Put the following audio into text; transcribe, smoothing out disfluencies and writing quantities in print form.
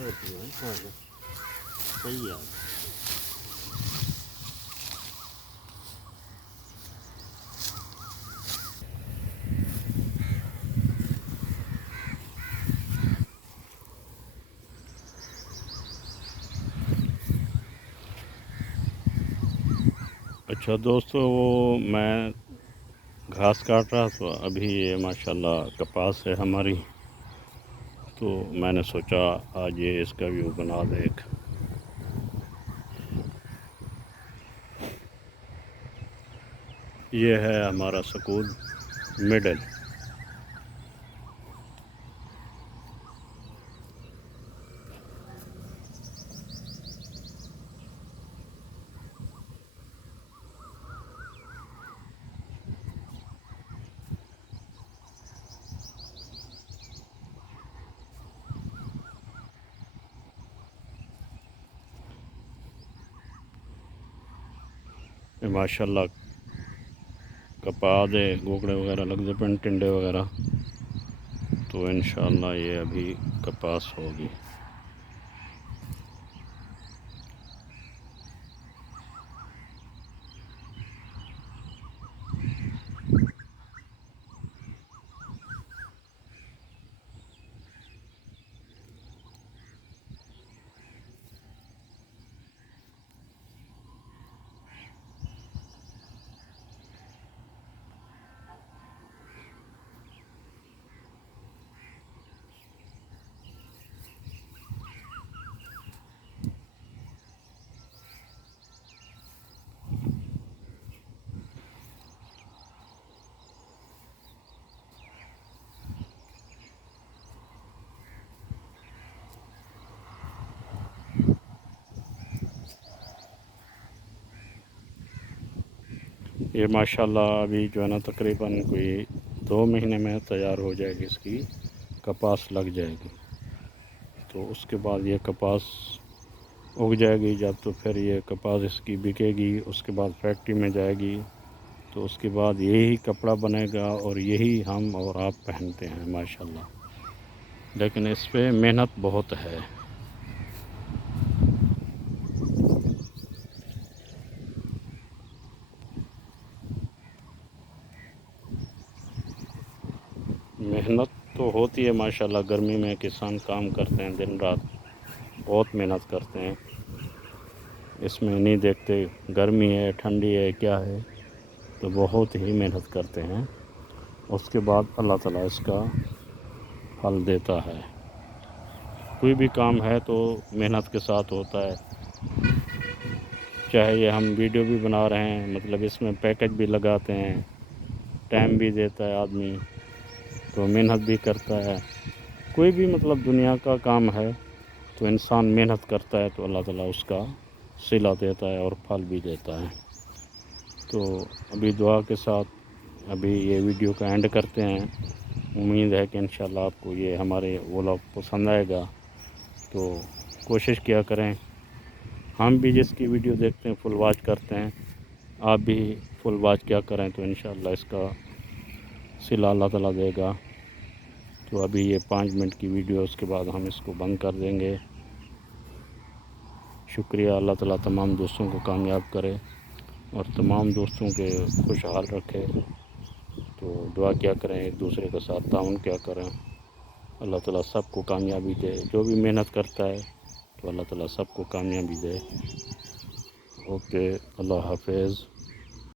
صحیح ہے. اچھا دوستو، وہ میں گھاس کاٹ رہا تھا ابھی. یہ ماشاءاللہ کپاس ہے ہماری، تو میں نے سوچا آج یہ اس کا ویو بنا دے ایک. یہ ہے ہمارا سکول مڈل. ماشاءاللہ کپا دے گوگڑے وغیرہ لگ دے پن ٹنڈے وغیرہ، تو انشاءاللہ یہ ابھی کپاس ہوگی. یہ ماشاءاللہ ابھی جو ہے نا تقریباً کوئی 2 مہینے میں تیار ہو جائے گی، اس کی کپاس لگ جائے گی. تو اس کے بعد یہ کپاس اگ جائے گی جب، تو پھر یہ کپاس اس کی بکے گی، اس کے بعد فیکٹری میں جائے گی. تو اس کے بعد یہی کپڑا بنے گا اور یہی ہم اور آپ پہنتے ہیں ماشاءاللہ. لیکن اس پہ محنت بہت ہے. محنت تو ہوتی ہے ماشاءاللہ. گرمی میں کسان کام کرتے ہیں دن رات، بہت محنت کرتے ہیں. اس میں نہیں دیکھتے گرمی ہے ٹھنڈی ہے کیا ہے، تو بہت ہی محنت کرتے ہیں. اس کے بعد اللہ تعالیٰ اس کا پھل دیتا ہے. کوئی بھی کام ہے تو محنت کے ساتھ ہوتا ہے. چاہے یہ ہم ویڈیو بھی بنا رہے ہیں، مطلب اس میں پیکج بھی لگاتے ہیں، ٹائم بھی دیتا ہے آدمی، تو محنت بھی کرتا ہے. کوئی بھی مطلب دنیا کا کام ہے تو انسان محنت کرتا ہے تو اللہ تعالیٰ اس کا صلہ دیتا ہے اور پھل بھی دیتا ہے. تو ابھی دعا کے ساتھ ابھی یہ ویڈیو کا اینڈ کرتے ہیں. امید ہے کہ انشاءاللہ آپ کو یہ ہمارے ولاگ پسند آئے گا. تو کوشش کیا کریں، ہم بھی جس کی ویڈیو دیکھتے ہیں فل واچ کرتے ہیں، آپ بھی فل واچ کیا کریں تو انشاءاللہ اس کا صلہ اللہ تعالیٰ دے گا. تو ابھی یہ 5 منٹ کی ویڈیو، اس کے بعد ہم اس کو بند کر دیں گے. شکریہ. اللہ تعالیٰ تمام دوستوں کو کامیاب کرے اور تمام دوستوں کے خوشحال رکھے. تو دعا کیا کریں، ایک دوسرے کے ساتھ تعاون کیا کریں. اللہ تعالیٰ سب کو کامیابی دے. جو بھی محنت کرتا ہے تو اللہ تعالیٰ سب کو کامیابی دے. اوکے، اللہ حافظ.